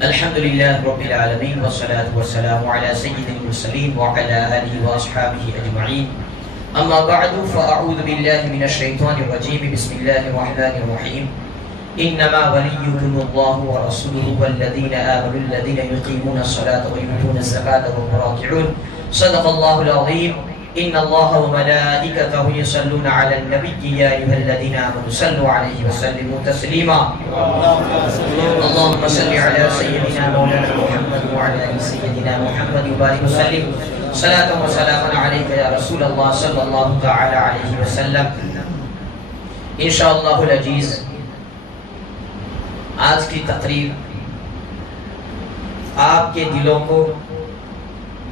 الحمد لله رب العالمين والصلاة والسلام على سيد المرسلين وعلى آله وأصحابه أجمعين أما بعد فأعوذ بالله من الشيطان الرجيم بسم الله الرحمن الرحيم إنما وليكم الله ورسوله والذين آمنوا الذين يقيمون الصلاة ويؤتون الزكاة وهم راكعون صدق الله العظيم إن الله وملائكته يصلون على النبي يا أيها الذين آمنوا صلوا عليه وسلموا تسليما اللهم صل على سيدنا مولانا محمد وعلى آل سيدنا محمد وبارك وسلم صلاة وسلاما عليك يا رسول الله صلى الله تعالى عليه وسلم انشاءاللہ العزیز آج کی تقریر آپ کے دلوں کو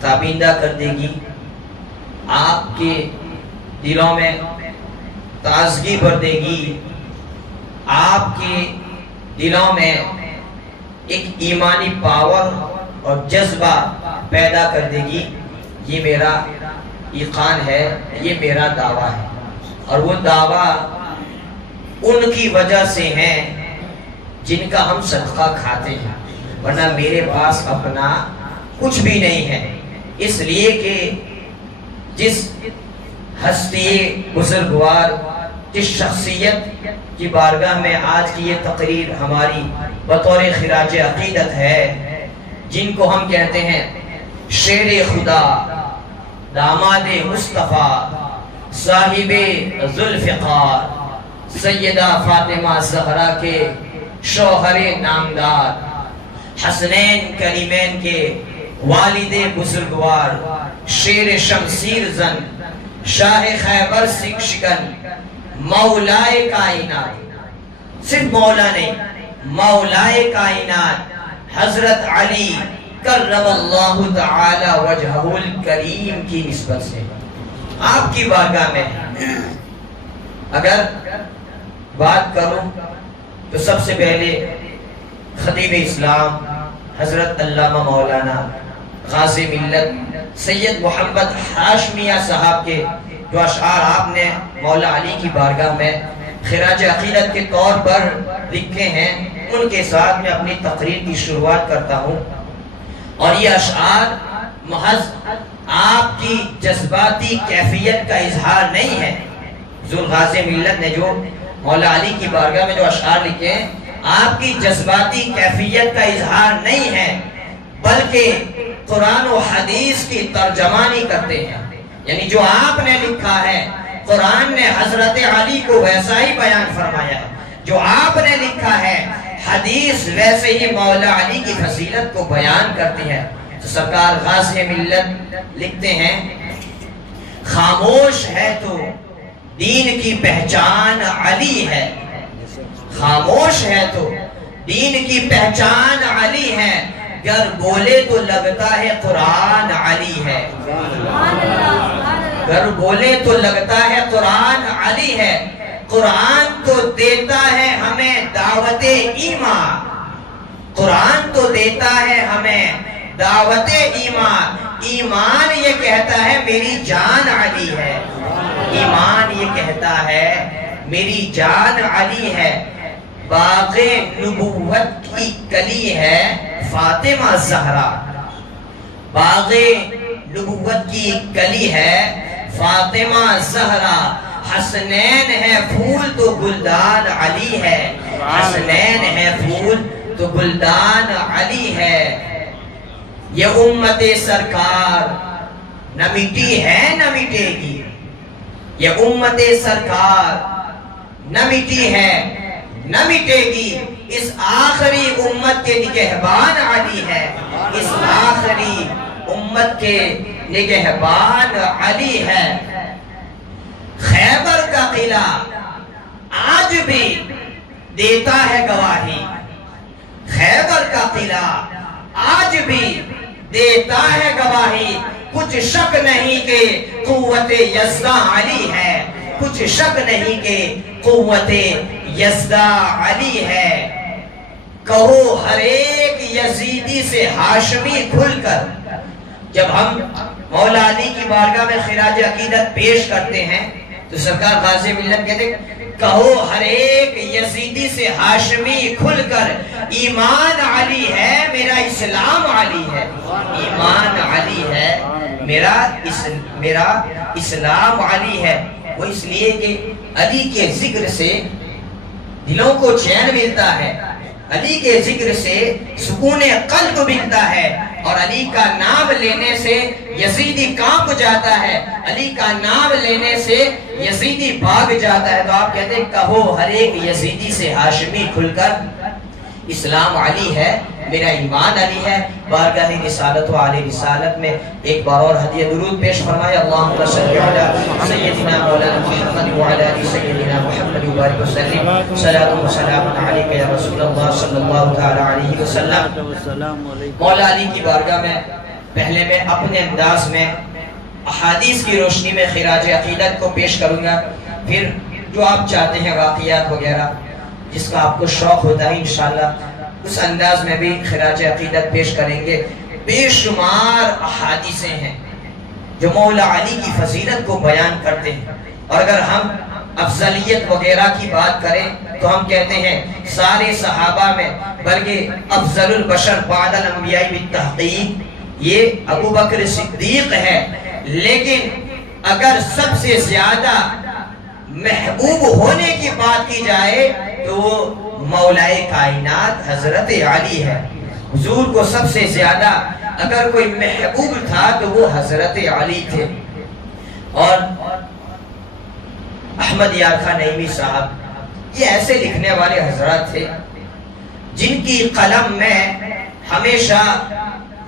تابندہ کر دے گی، آپ کے دلوں میں تازگی بھر دے گی، آپ کے دلوں میں ایک ایمانی پاور اور جذبہ پیدا کر دے گی۔ یہ میرا یقین ہے، یہ میرا دعویٰ ہے، اور وہ دعویٰ ان کی وجہ سے ہیں جن کا ہم صدقہ کھاتے ہیں، ورنہ میرے پاس اپنا کچھ بھی نہیں ہے۔ اس لیے کہ جس ہستی بزرگوار، جس شخصیت کی بارگاہ میں آج کی یہ تقریر ہماری بطور خراج عقیدت ہے، جن کو ہم کہتے ہیں شیر خدا، داماد مصطفیٰ، صاحب ذوالفقار، سیدہ فاطمہ زہرا کے شوہر نامدار، حسنین کریمین کے والد بزرگوار، شیر شمشیر زن، شاہ خیبر سکھ شکن، مولائے کائنات، صرف مولا نہیں، مولائے کائنات حضرت علی کرم اللہ تعالی وجہہ الکریم کی نسبت سے آپ کی بارگاہ میں اگر بات کروں تو سب سے پہلے خطیب اسلام حضرت علامہ مولانا غازی ملت سید محمد ہاشمیہ صاحب کے جو اشعار آپ نے مولا علی کی بارگاہ میں خراج عقیدت کے طور پر لکھے ہیں، ان کے ساتھ میں اپنی تقریر کی شروعات کرتا ہوں۔ اور یہ اشعار محض آپ کی جذباتی کیفیت کا اظہار نہیں ہے۔ حضور غازی ملت نے جو مولا علی کی بارگاہ میں جو اشعار لکھے ہیں، آپ کی جذباتی کیفیت کا اظہار نہیں ہے، بلکہ قرآن و حدیث کی ترجمانی کرتے ہیں۔ یعنی جو آپ نے لکھا ہے، قرآن نے حضرت علی کو ویسا ہی بیان فرمایا ہے، جو آپ نے لکھا ہے حدیث ویسے ہی مولا علی کی فضیلت کو بیان کرتی ہے۔ تو سرکار غازی ملت لکھتے ہیں، خاموش ہے تو دین کی پہچان علی ہے، خاموش ہے تو دین کی پہچان علی ہے، گر بولے تو لگتا ہے قرآن علی ہے، گر بولے تو لگتا ہے قرآن علی ہے۔ قرآن تو دیتا ہے ہمیں دعوت ایمان، قرآن تو دیتا ہے ہمیں دعوت ایمان، ایمان یہ کہتا ہے میری جان علی ہے، ایمان یہ کہتا ہے میری جان علی ہے۔ باغ نبوت کی کلی ہے فاطمہ زہرا، باغ نبوت کی کلی ہے فاطمہ زہرا، حسنین ہے پھول تو گلدان علی ہے، حسنین ہے پھول تو گلدان علی ہے۔ یہ امت سرکار نہ مٹی ہے نہ مٹے گی، یہ امت سرکار نہ مٹی ہے نہ مٹے گی، اس آخری امت کے نگہبان علی ہے، اس آخری امت کے نگہبان علی ہے۔ خیبر کا قلعہ آج بھی دیتا ہے گواہی، خیبر کا قلعہ آج بھی دیتا ہے گواہی، کچھ شک نہیں کہ قوت یزدہ علی ہے، کچھ شک نہیں کہ قوت یزدہ علی ہے۔ کہو ہر ایک یزیدی سے ہاشمی کھل کر، جب ہم مولا علی کی بارگاہ میں خراج عقیدت پیش کرتے ہیں تو سرکار غازی ملت کہتے ہیں کہو ہر ایک یزیدی سے ہاشمی کھل کر، ایمان علی ہے میرا اسلام علی ہے، ایمان علی ہے میرا اسلام علی ہے۔ وہ اس لیے کہ علی کے ذکر سے دلوں کو چین ملتا ہے، علی کے ذکر سے سکون قلب ملتا ہے، اور علی کا نام لینے سے یزیدی کانپ جاتا ہے، علی کا نام لینے سے یزیدی بھاگ جاتا ہے۔ تو آپ کہتے ہیں کہو ہر ایک یزیدی سے ہاشمی کھل کر، اسلام علی ہے میرا ایمان علی ہے۔ بارگاہ رسالت و علی رسالت میں ایک بار اور ہدیہ درود پیش فرمائے۔ اللہم صلی علی سیدنا مولانا محمد وعلی آل سیدنا محمد وبارک وسلم، صلاۃ و سلام علیک یا رسول اللہ صلی اللہ تعالی علیہ وسلم۔ مولا علی کی بارگاہ میں پہلے میں اپنے انداز میں احادیث کی روشنی میں خراج عقیدت کو پیش کروں گا، پھر جو آپ چاہتے ہیں واقعات وغیرہ جس کا آپ کو شوق ہوتا ہے انشاءاللہ اس انداز میں بھی خراج عقیدت پیش کریں گے۔ بے شمار احادیثیں ہیں جو مولا علی کی فضیلت کو بیان کرتے ہیں، اور اگر ہم افضلیت وغیرہ کی بات کریں تو ہم کہتے ہیں سارے صحابہ میں بلکہ افضل البشر بعد الانبیاء بالتحقیق یہ ابو بکر صدیق ہے، لیکن اگر سب سے زیادہ محبوب ہونے کی بات کی جائے تو وہ مولائے کائنات حضرت علی ہے۔ حضور کو سب سے زیادہ اگر کوئی محبوب تھا تو وہ حضرت علی تھے۔ اور احمد یار خان نعیمی صاحب یہ ایسے لکھنے والے حضرات تھے جن کی قلم میں ہمیشہ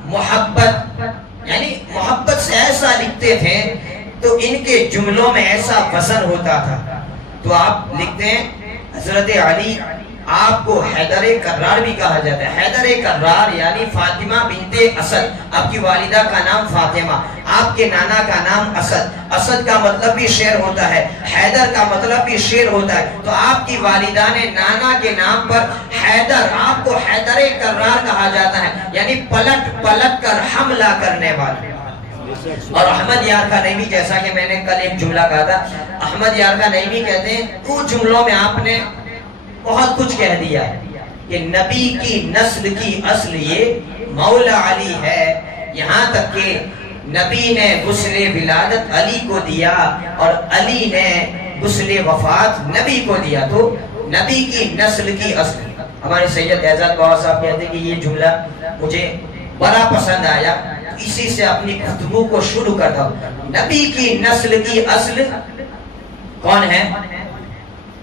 محبت، یعنی محبت سے ایسا لکھتے تھے تو ان کے جملوں میں ایسا وزن ہوتا تھا۔ تو آپ لکھتے ہیں حضرت علی آپ کو حیدر کرار بھی کہا جاتا ہے۔ حیدر کرار یعنی فاطمہ بنت اسد، آپ کی والدہ کا نام فاطمہ، آپ کے نانا کا نام اسد، اسد کا مطلب بھی شیر ہوتا ہے، حیدر کا مطلب بھی شیر ہوتا ہے۔ تو آپ کی والدہ نے نانا کے نام پر حیدر، آپ کو حیدر کرار کہا جاتا ہے، یعنی پلٹ پلٹ کر حملہ کرنے والے۔ اور احمد یار خان نعیمی، جیسا کہ میں نے کل ایک جملہ کہا تھا، احمد یار خان نعیمی کہتے ہیں کچھ جملوں میں آپ نے بہت کچھ کہہ دیا کہ نبی کی نسل کی اصل یہ مولا علی ہے، یہاں تک کہ نبی نے غسل ولادت علی کو دیا اور علی نے غسل وفات نبی کو دیا۔ تو نبی کی نسل کی اصل، ہمارے سید اعزاز بابا صاحب کہتے ہیں کہ یہ جملہ مجھے بڑا پسند آیا، اسی سے اپنی گفتگو کو شروع کرتا ہوں۔ نبی کی نسل کی اصل کون ہے؟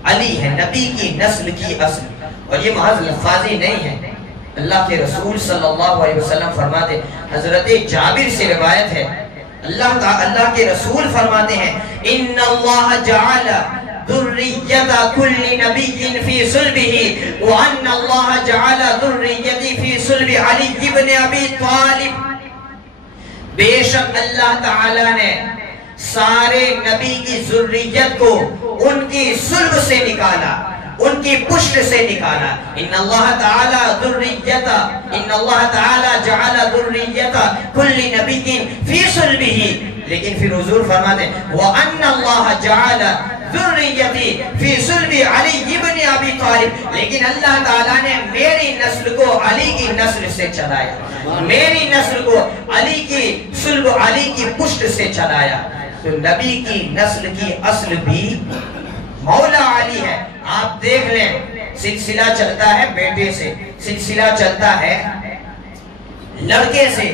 علی ہے، نبی کی نسل کی اصل۔ اور یہ محض لفاظی نہیں ہے، اللہ کے رسول صلی اللہ علیہ وسلم فرماتے، حضرت جابر سے روایت ہے، اللہ کے رسول فرماتے ہیں ان اللہ جعل ذریت کل نبی فی صلبہ وان اللہ جعل ذریتی فی صلب علی ابن ابی طالب۔ بے شک اللہ تعالی نے سارے نبی کی ذریت کو ان کی صلب سے نکالا، ان کی پشت سے نکالا۔ ان اللہ تعالی ذریت، ان اللہ تعالی جعل ذریت کل نبی فی صلبہ، لیکن پھر حضور فرماتے ہیں وَأَنَّ اللَّهَ جَعَلَ ذُرِّيَّتِي فِي صُلْبِ عَلِيِّ ابْنِ أَبِي طالب، لیکن اللہ تعالیٰ نے میری نسل کو علی کی نسل سے چلایا، میری نسل کو علی کی صلب، علی کی پشت سے چلایا۔ تو نبی کی نسل کی اصل بھی مولا علی ہے۔ آپ دیکھ لیں سلسلہ چلتا ہے بیٹے سے، سلسلہ چلتا ہے لڑکے سے،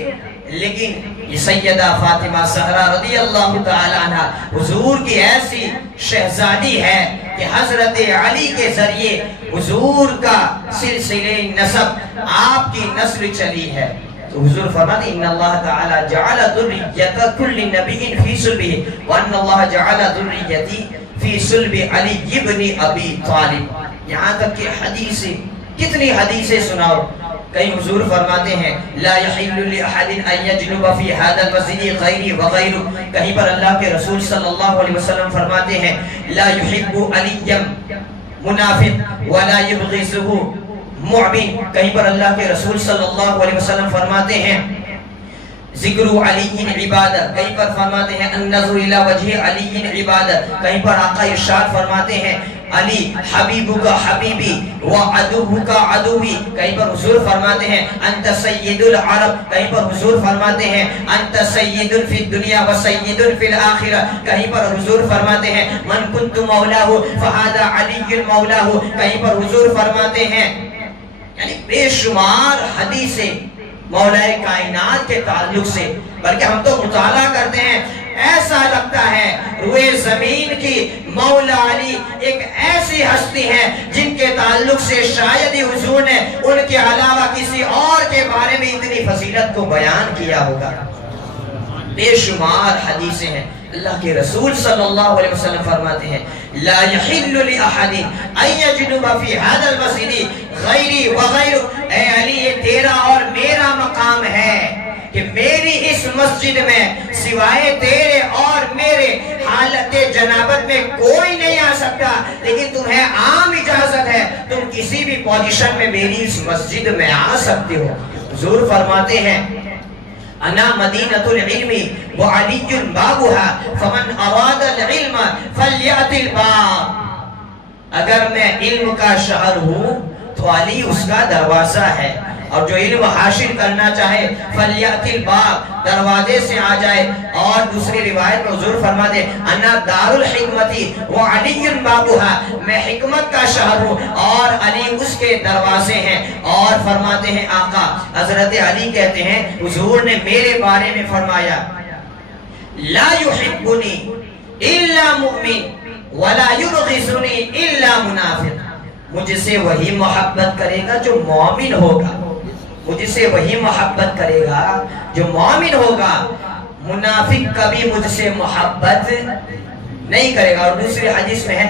لیکن یہ سیدہ فاطمہ زہرا رضی اللہ تعالی عنہ حضور کی ایسی شہزادی ہے کہ حضرت علی کے ذریعے حضور کا سلسلے نسب، آپ کی نسل چلی ہے۔ تو حضور فرماتے ان اللہ تعالی جعل ذریت کل نبی فی صلبہ وان اللہ جعل ذریتی فی صلب علی ابن ابی طالب۔ یہاں تک کہ حدیث، کتنی حدیثیں سناؤ، کہیں حضور فرماتے ہیں لا یحل لأحد ان یجنب فی هذا المسجد غیری وغیرہ، کہیں پر اللہ کے رسول صلی اللہ علیہ وسلم فرماتے ہیں لا یحب علی منافق ولا یبغضہ معبن، کہیں پر اللہ کے رسول صلی اللہ علیہ وسلم فرماتے ہیں ذکر علی عبادت، کہیں پر فرماتے ہیں النظر الی وجہ علی عبادت، کہیں پر آقا ارشاد فرماتے ہیں علی حبیبک حبیبی و عدوک عدوی، کہیں پر حضور فرماتے ہیں انت سید العرب، کہیں پر حضور فرماتے ہیں انت سید فی الدنیا و سید فی الآخرہ، کہیں پر حضور فرماتے ہیں من کنت مولاہ فہذا علی مولاہ، کہیں پر حضور فرماتے ہیں، یعنی بے شمار حدیثیں مولا کائنات کے تعلق سے، بلکہ ہم تو مطالعہ کرتے ہیں ایسا لگتا ہے روئے زمین کی مولا علی ایک ایسی ہستی ہے جن کے تعلق سے شاید ہی حضور نے ان کے علاوہ کسی اور کے بارے میں اتنی فضیلت کو بیان کیا ہوگا۔ بے شمار حدیثیں ہیں، اللہ کے رسول صلی اللہ علیہ وسلم فرماتے ہیں لا يحل لأحد ان يجنب في هذا المسجد غیری وغیر، اے علی یہ تیرا اور میرا مقام ہے کہ میری اس مسجد میں سوائے تیرے اور میرے حالت جنابت میں کوئی نہیں آ سکتا، لیکن تمہیں عام اجازت ہے، تم کسی بھی پوزیشن میں میری اس مسجد میں آ سکتے ہو۔ حضور فرماتے ہیں انا مدینۃ العلم وعلی بابها فمن اراد العلم فلیأت الباب، اگر میں علم کا شہر ہوں تو علی اس کا دروازہ ہے، اور جو علم حاصل کرنا چاہے فلیأت الباب، دروازے سے آ جائے۔ اور دوسری روایت میں حضور فرماتے انا دار الحکمتی وعلی بابها، میں حکمت کا شہر ہوں اور علی اس کے دروازے ہیں۔ اور فرماتے ہیں آقا حضرت علی کہتے ہیں حضور نے میرے بارے میں فرمایا لا يحبنی الا مؤمن ولا یبغضنی الا منافق، مجھ سے وہی محبت کرے گا جو مومن ہوگا، مجھ سے وہی محبت کرے گا جو مومن ہوگا، منافق کبھی مجھ سے محبت نہیں کرے گا۔ اور دوسری حدیث میں ہے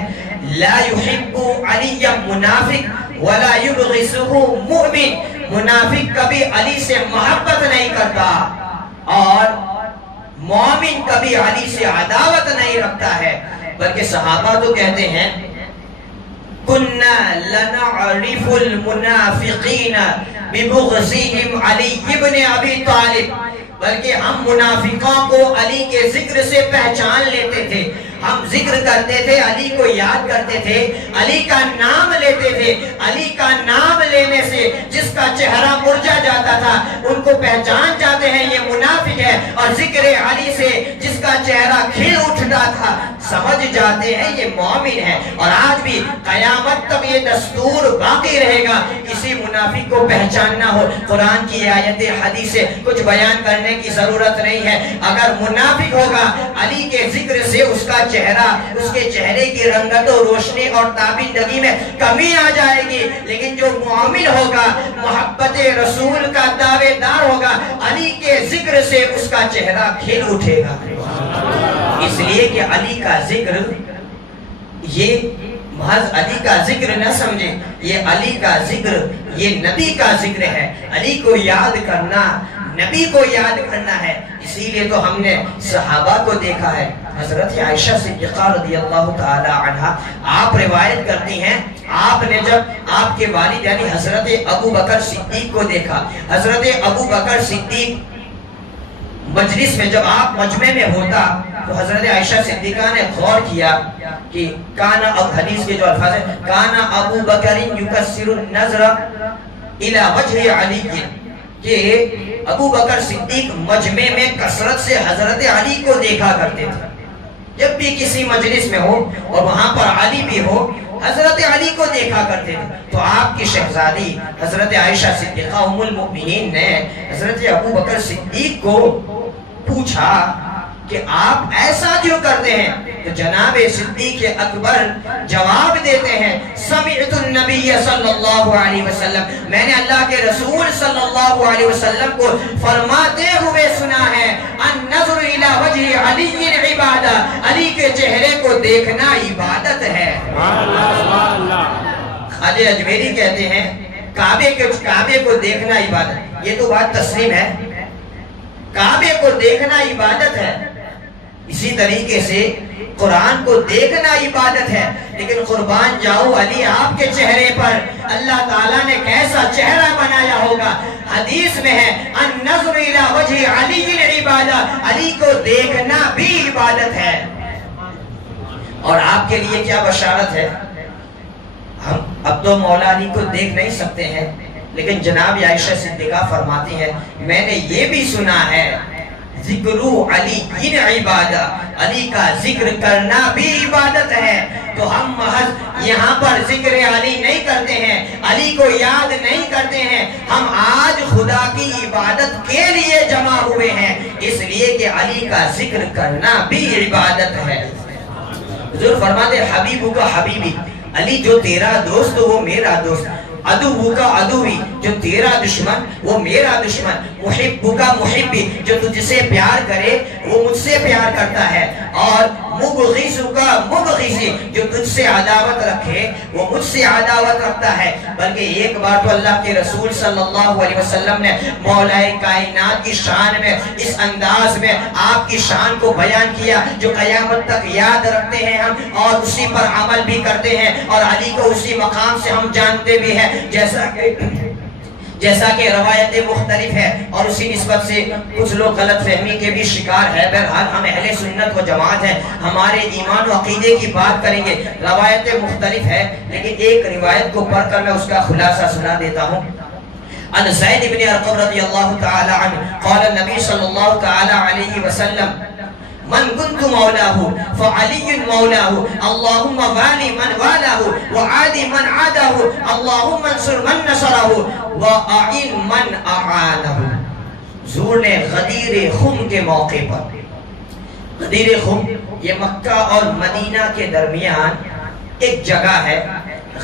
لا يحب علی منافق ولا یبغضہ مؤمن، منافق کبھی علی سے محبت نہیں کرتا اور مومن کبھی علی سے عداوت نہیں رکھتا ہے۔ بلکہ صحابہ تو کہتے ہیں کُنَّا لَنَعْرِفُ الْمُنَافِقِينَ بِبُغْضِهِمْ عَلِيِّ بْنِ أَبِي طَالِبٍ، بلکہ ہم منافقوں کو علی کے ذکر سے پہچان لیتے تھے، ہم ذکر کرتے تھے، علی کو یاد کرتے تھے، علی کا نام لیتے تھے، علی کا نام لینے سے جس کا چہرہ مرجھا جاتا تھا ان کو پہچان جاتے ہیں یہ منافق ہے، اور ذکر علی سے جس کا چہرہ کھل اٹھتا تھا سمجھ جاتے ہیں یہ مومن ہے۔ اور آج بھی قیامت تک یہ دستور باقی رہے گا، کسی منافق کو پہچاننا ہو قرآن کی آیت حدیث سے کچھ بیان کرنے کی ضرورت نہیں ہے، اگر منافق ہوگا علی کے ذکر سے اس کا چہرہ، اس کے چہرے کی رنگت و روشنی اور تابندگی میں کمی آ جائے گی، لیکن جو مومن ہوگا محبت رسول کا دعوے دار ہوگا علی کے ذکر سے اس کا چہرہ کھل اٹھے گا۔ اس لیے کہ علی کا ذکر یہ محض علی کا ذکر نہ سمجھے، یہ علی کا ذکر یہ نبی کا ذکر ہے، علی کو یاد کرنا نبی کو یاد کرنا ہے۔ اسی لیے تو ہم نے صحابہ کو دیکھا ہے، حضرت عائشہ صدیقہ رضی اللہ تعالی عنہ آپ روایت کرتی ہیں آپ نے جب آپ کے والد یعنی حضرت ابو بکر صدیق کو دیکھا، حضرت ابو بکر صدیق مجلس میں جب آپ مجمع میں ہوتا تو حضرت عائشہ صدیقہ نے غور کیا کہ کانا، اب حدیث کے جو الفاظ ہیں کانا ابو بکر یکسر النظر الی وجہ علی، کہ ابو بکر صدیق مجمع میں کثرت سے حضرت علی کو دیکھا کرتے تھے، جب بھی کسی مجلس میں ہو اور وہاں پر علی بھی ہو حضرت علی کو دیکھا کرتے تھے۔ تو آپ کی شہزادی حضرت عائشہ صدیقہ ام المؤمنین نے حضرت ابو بکر صدیق کو پوچھا کہ آپ ایسا کیوں کرتے ہیں؟ تو جناب صدیق اکبر جواب دیتے ہیں سمعت النبی صلی اللہ علیہ وسلم، میں نے اللہ کے رسول صلی اللہ علیہ وسلم کو فرماتے ہوئے سنا ہے النظر الی وجہ علی عبادہ، علی کے چہرے کو دیکھنا عبادت ہے۔ خواجہ اجمیری کہتے ہیں کعبے کو دیکھنا عبادت، یہ تو بات تسلیم ہے، کعبے کو دیکھنا عبادت ہے، اسی طریقے سے قرآن کو دیکھنا عبادت ہے، لیکن قربان جاؤ علی آپ کے چہرے پر اللہ تعالیٰ نے کیسا چہرہ بنایا ہوگا، حدیث میں ہے النظر الی وجہ علی عبادہ، علی کو دیکھنا بھی عبادت ہے۔ اور آپ کے لیے کیا بشارت ہے ہم اب تو مولا علی کو دیکھ نہیں سکتے ہیں، لیکن جناب عائشہ صدیقہ فرماتی ہیں میں نے یہ بھی سنا ہے ذکرو علی ان عبادت، علی کا ذکر کرنا بھی عبادت ہے۔ تو ہم محض یہاں پر ذکر علی نہیں کرتے ہیں، علی کو یاد نہیں کرتے ہیں، ہم آج خدا کی عبادت کے لیے جمع ہوئے ہیں، اس لیے کہ علی کا ذکر کرنا بھی عبادت ہے۔ حضور فرماتے حبیبو کا حبیبی، علی جو تیرا دوست وہ میرا دوست، عدو کا عدوی جو تیرا دشمن وہ میرا دشمن، محب کا محبی جو تجھ سے پیار کرے وہ مجھ سے پیار کرتا ہے، اور مبغض کا مبغضی جو تجھ سے عداوت رکھے وہ مجھ سے عداوت رکھتا ہے۔ بلکہ ایک بار تو اللہ کے رسول صلی اللہ علیہ وسلم نے مولا کائنات کی شان میں اس انداز میں آپ کی شان کو بیان کیا جو قیامت تک یاد رکھتے ہیں ہم، اور اسی پر عمل بھی کرتے ہیں، اور علی کو اسی مقام سے ہم جانتے بھی ہیں، جیسا کہ روایتیں مختلف ہے، اور اسی نسبت سے کچھ لوگ غلط فہمی کے بھی شکار ہے۔ بہرحال ہم اہل سنت و جماعت ہیں، ہمارے ایمان و عقیدے کی بات کریں گے، روایتیں مختلف ہے، لیکن ایک روایت کو پڑھ کر میں اس کا خلاصہ سنا دیتا ہوں۔ عن زید بن ارقم رضی اللہ تعالی عنہ قال النبی صلی اللہ تعالی علیہ وسلم من كنت مولاه فعلي مولاه اللهم والي من والاه وعادي من عاده اللهم انصر من نصره وأعين من أعانه۔ حضور نے غدیر خم کے موقع پر، غدیر خم یہ مکہ اور مدینہ کے درمیان ایک جگہ ہے،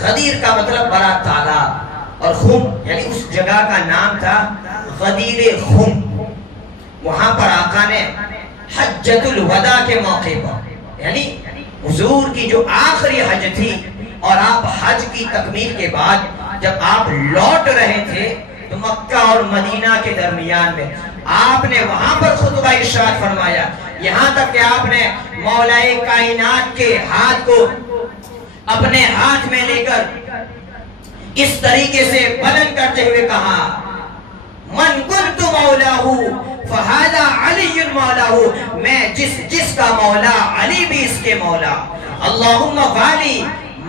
غدیر کا مطلب بڑا تالاب، اور خم یعنی اس جگہ کا نام تھا غدیر خم۔ وہاں پر آقا نے حجۃ الوداع کے موقع پر، یعنی حضور کی جو آخری حج تھی، اور آپ حج کی تکمیل کے بعد جب آپ لوٹ رہے تھے تو مکہ اور مدینہ کے درمیان میں آپ نے وہاں پر خطبہ ارشاد فرمایا، یہاں تک کہ آپ نے مولا کائنات کے ہاتھ کو اپنے ہاتھ میں لے کر اس طریقے سے بلند کرتے ہوئے کہا من کنت مولاہو فہذا علی مولاہو، میں جس کا مولا علی بھی اس کے مولا، اللہم والی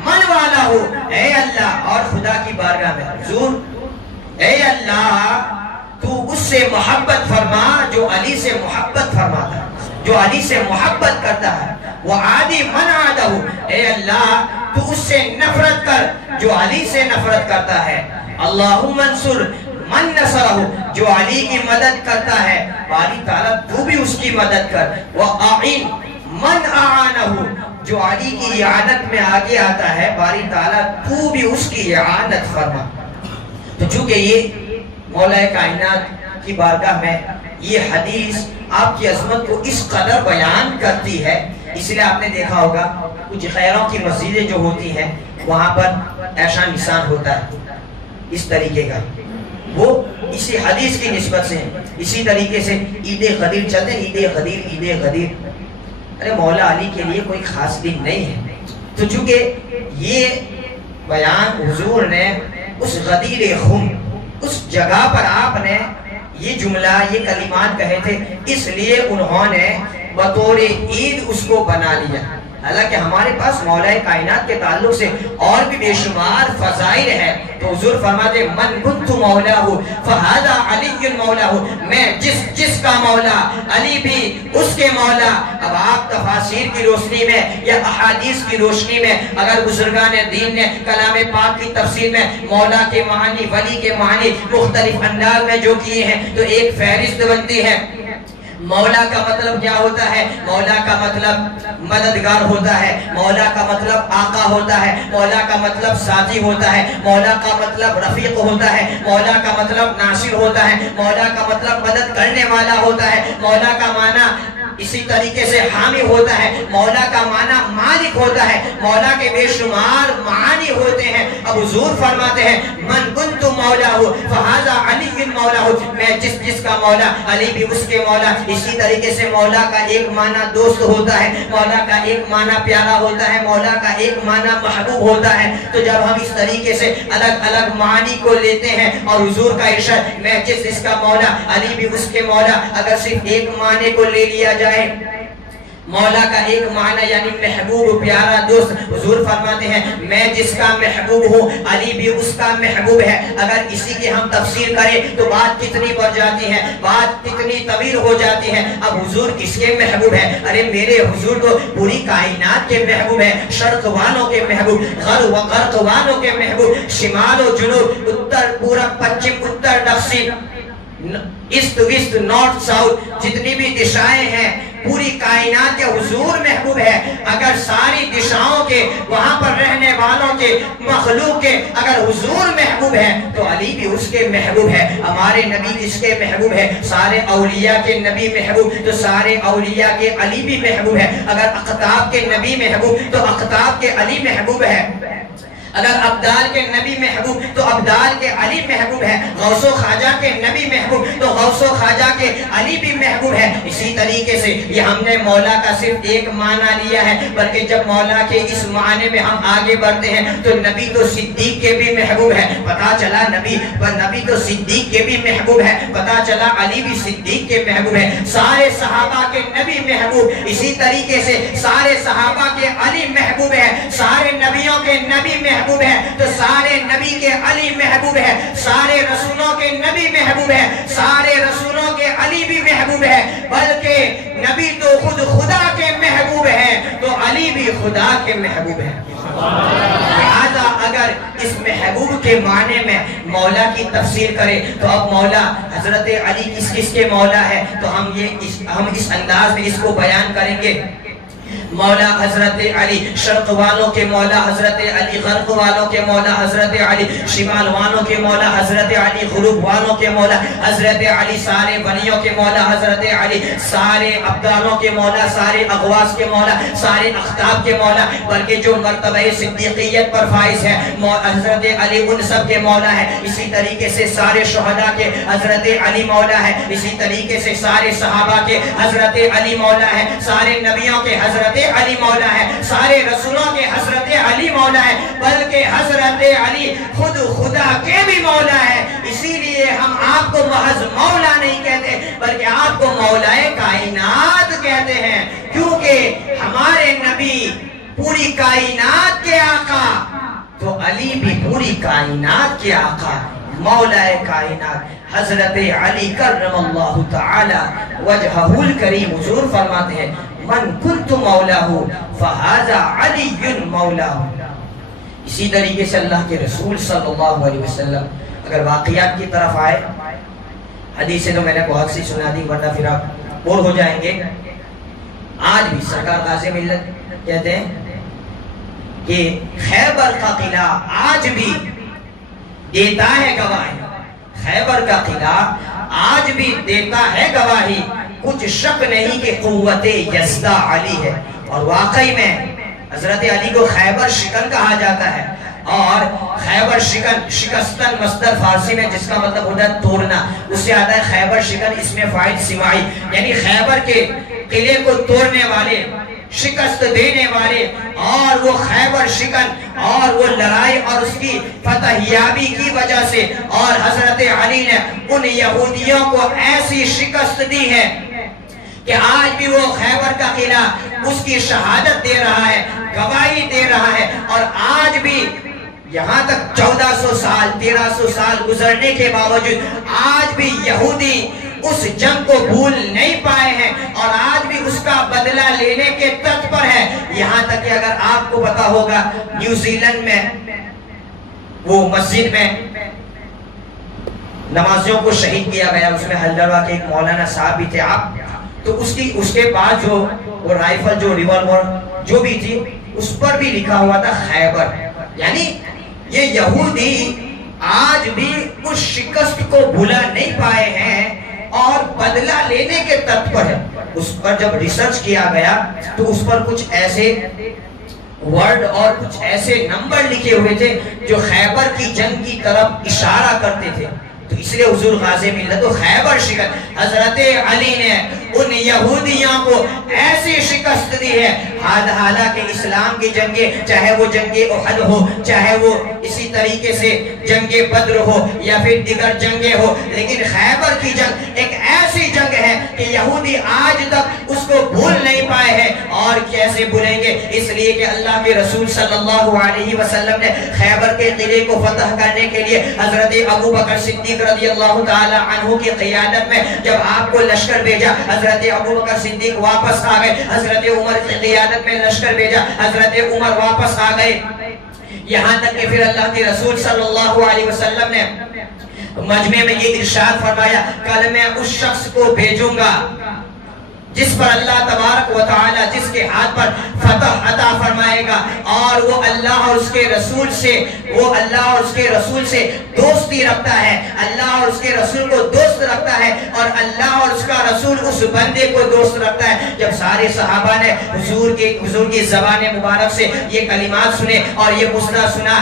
من والاہو، اے اللہ، اور خدا کی بارگاہ میں حضور اے اللہ تو اس سے محبت فرما جو علی سے محبت فرماتا ہے، جو علی سے محبت کرتا ہے، وعادی من عادہو، اے اللہ تو اس سے نفرت کر جو علی سے نفرت کرتا ہے، اللہم انصر من نصرہو، جو علی کی مدد کرتا ہے، باری تعالیٰ تو بھی اس کی مدد کر، وَأَعِن من أَعَانَهُ، جو علی کی اعانت میں آگے آتا ہے، باری تعالیٰ تو بھی اس کی اعانت فرما۔ تو چونکہ یہ مولا کائنات کی بارگاہ میں یہ حدیث آپ کی عظمت کو اس قدر بیان کرتی ہے، اس لیے آپ نے دیکھا ہوگا کچھ خیروں کی مسجدیں جو ہوتی ہیں وہاں پر ایسا نشان ہوتا ہے اس طریقے کا، وہ اسی حدیث کی نسبت سے اسی طریقے سے عید غدیر چلتے ہیں، عید غدیر عید غدیر، ارے مولا علی کے لیے کوئی خاص دن نہیں ہے۔ تو چونکہ یہ بیان حضور نے اس غدیر خم، اس جگہ پر آپ نے یہ جملہ یہ کلمات کہے تھے، اس لیے انہوں نے بطور عید اس کو بنا لیا۔ حالانکہ ہمارے پاس مولا کائنات کے تعلق سے اور بھی بے شمار فضائل ہے، تو حضور فرماتے من کنت مولاہو فہذا علی مولاہو، میں جس کا مولا علی بھی اس کے مولا۔ اب آپ تفاسیر کی روشنی میں یا احادیث کی روشنی میں اگر بزرگان دین نے کلام پاک کی تفسیر میں مولا کے معنی ولی کے معنی مختلف انداز میں جو کیے ہیں تو ایک فہرست بنتی ہے۔ مولا کا مطلب کیا ہوتا ہے؟ مولا کا مطلب مددگار ہوتا ہے، مولا کا مطلب آقا ہوتا ہے، مولا کا مطلب ساتھی ہوتا ہے، مولا کا مطلب رفیق ہوتا ہے، مولا کا مطلب ناصر ہوتا ہے، مولا کا مطلب مدد کرنے والا ہوتا ہے، مولا کا معنی اسی طریقے سے حامی ہوتا ہے، مولا کا معنی مالک ہوتا ہے، مولا کے بے شمار معانی ہوتے ہیں۔ اب حضور فرماتے ہیں من کنت مولاہو فہذا علی مولاہو، میں جس کا مولا علی بھی اس کے مولا۔ اسی طریقے سے مولا کا ایک معنی دوست ہوتا ہے، مولا کا ایک معنی پیارا ہوتا ہے، مولا کا ایک معنی محبوب ہوتا ہے۔ تو جب ہم اس طریقے سے الگ الگ معانی کو لیتے ہیں اور حضور کا ارشاد میں جس کا مولا علی بھی اس کے مولا، اگر صرف ایک معنی کو لے لیا جائے مولا کا ایک معنی یعنی محبوب پیارا دوست. حضور فرماتے ہیں میں جس کا محبوب ہوں علی بھی اس کا محبوب ہے. اگر اسی کی ہم تفسیر کریں تو بات کتنی بڑھ جاتی ہے, بات کتنی طویل ہو جاتی ہے. اب حضور کس کے محبوب ہے؟ ارے میرے حضور تو پوری کائنات کے محبوب ہے, شرق والوں کے محبوب, غرب والوں کے محبوب, شمال و جنوب, اتر پورب پچھم اتر دکشن, ایسٹ ویسٹ نارتھ ساؤتھ, جتنی بھی دشائیں ہیں پوری کائنات کے حضور محبوب ہے. اگر ساری دشاؤں کے وہاں پر رہنے والوں کے مخلوق کے اگر حضور محبوب ہے تو علی بھی اس کے محبوب ہے. ہمارے نبی کس کے محبوب ہے؟ سارے اولیاء کے نبی محبوب, تو سارے اولیاء کے علی بھی محبوب ہے. اگر اقطاب کے نبی محبوب تو اقطاب کے علی محبوب ہے. اگر ابدال کے نبی محبوب تو ابدال کے علی محبوب ہے. غوث و خواجہ کے نبی محبوب تو غوث و خواجہ کے علی بھی محبوب ہے. اسی طریقے سے یہ ہم نے مولا کا صرف ایک معنی لیا ہے, بلکہ جب مولا کے اس معنی میں ہم آگے بڑھتے ہیں تو نبی تو صدیق کے بھی محبوب ہے. پتا چلا نبی تو صدیق کے بھی محبوب ہے. پتا چلا علی بھی صدیق کے محبوب ہے. سارے صحابہ کے نبی محبوب, اسی طریقے سے سارے صحابہ کے علی محبوب ہے. سارے نبیوں کے نبی محبوب ہے تو سارے نبی کے علی محبوب ہے. سارے رسولوں کے نبی محبوب ہے, سارے رسولوں کے علی بھی محبوب ہے. بلکہ نبی تو خود خدا کے محبوب ہے تو علی بھی خدا کے محبوب ہے. لہذا اگر اس محبوب کے معنی میں مولا کی تفسیر کرے تو اب مولا حضرت علی کس کے مولا ہے, تو ہم اس انداز میں اس کو بیان کریں گے. مولا حضرت علی, شرق والوں کے مولا حضرت علی, غرب والوں کے مولا حضرت علی, شمال والوں کے مولا حضرت علی, غرب والوں کے مولا حضرت علی, سارے ولیوں کے مولا حضرت علی, سارے ابدالوں کے مولا, سارے اغواس کے مولا, سارے اختاب کے مولا, بلکہ جو مرتبہ صدیقیت پر فائز ہے حضرت علی ان سب کے مولا ہے. اسی طریقے سے سارے شہداء کے حضرت علی مولا ہے. اسی طریقے سے سارے صحابہ کے حضرت علی مولا ہے. سارے نبیوں کے حضرت علی مولا ہے. سارے رسولوں کے حضرت علی مولا ہے. بلکہ حضرت علی خود خدا کے بھی مولا ہے. اسی لیے ہم آپ کو محض مولا نہیں کہتے بلکہ آپ کو مولا کائنات کہتے ہیں, کیونکہ ہمارے نبی پوری کائنات کے آقا تو علی بھی پوری کائنات کے آقا, مولا کائنات حضرت علی کرم اللہ تعالی وجہہ الکریم. حضور فرماتے ہیں من کنت مولاہ فہذا علی مولاہ. اسی طریقے سے اللہ کے رسول صلی اللہ علیہ وسلم اگر واقعات کی طرف آئے, حدیثیں تو میں نے بہت سی سنا دی ورنہ پھر آپ بور ہو جائیں گے. آج بھی سرکار غازی ملت کہتے ہیں کہ خیبر کا قلعہ آج بھی دیتا ہے گواہی, خیبر کا قلعہ آج بھی دیتا ہے گواہی, کچھ شک نہیں کہ قوت یزدہ علی ہے. اور واقعی میں حضرت علی کو خیبر شکن کہا جاتا ہے, اور خیبر شکن شکستن مصدر فارسی میں جس کا مطلب ہوتا ہے توڑنا, اس سے آتا ہے خیبر شکن اس میں فاعل سماعی, یعنی خیبر کے قلعے کو توڑنے والے, شکست دینے والے, اور وہ خیبر شکن اور وہ لڑائی اور اس کی فتح یابی کی وجہ سے, اور حضرت علی نے ان یہودیوں کو ایسی شکست دی ہے کہ آج بھی وہ خیبر کا قلعہ اس کی شہادت دے رہا ہے, گواہی دے رہا ہے. اور آج بھی یہاں تک 1400 سال 1300 سال گزرنے کے باوجود آج بھی یہودی اس جنگ کو بھول نہیں پائے ہیں اور آج بھی اس کا بدلہ لینے کے تت پر ہے. یہاں تک کہ اگر آپ کو پتا ہوگا نیوزی لینڈ میں وہ مسجد میں نمازیوں کو شہید کیا گیا, اس میں حلدروا کے ایک مولانا صاحب بھی تھے آپ, تو اس کے بعد جو وہ رائفل جو ریوالور جو بھی تھی اس پر بھی لکھا ہوا تھا خیبر. یعنی یہ یہودی آج بھی اس شکست کو بھلا نہیں پائے ہیں اور بدلہ لینے کے تت پر ہے. اس پر جب ریسرچ کیا گیا تو اس پر کچھ ایسے ورڈ اور کچھ ایسے نمبر لکھے ہوئے تھے جو خیبر کی جنگ کی طرف اشارہ کرتے تھے. تو اس لیے حضور غازی ملت و خیبر شکن حضرت علی نے ان یہودیوں کو ایسی شکست دی ہے، حالانکہ اسلام کی جنگیں، چاہے وہ جنگ احد ہو، چاہے وہ اسی طریقے سے جنگ بدر ہو یا پھر دیگر جنگیں ہو، لیکن خیبر کی جنگ ایک ایسی جنگ ہے کہ یہودی آج تک اس کو بھول نہیں پائے ہیں۔ اور کیسے بھولیں گے؟ اس لیے کہ اللہ کے رسول صلی اللہ علیہ وسلم نے خیبر کے قلعے کو فتح کرنے کے لیے حضرت ابو بکر صدیق رضی اللہ تعالی عنہ کی قیادت میں جب آپ کو لشکر بھیجا، حضرت ابو بکر صدیق واپس آ گئے، حضرت عمر کی قیادت میں لشکر بھیجا، حضرت عمر واپس آ گئے، یہاں تک کہ پھر اللہ کے رسول صلی اللہ علیہ وسلم نے مجمع میں یہ ارشاد فرمایا، کل میں اس شخص کو بھیجوں گا جس پر اللہ تبارک و تعالی جس کے ہاتھ پر فتح عطا فرمائے گا، اور وہ اللہ اور اس کے رسول سے دوستی رکھتا ہے، اللہ اور اس کے رسول کو دوست رکھتا ہے، اور اللہ اور اس کا رسول اس بندے کو دوست رکھتا ہے۔ جب سارے صحابہ نے حضور کی زبان مبارک سے یہ کلمات سنے اور یہ مسئلہ سنا،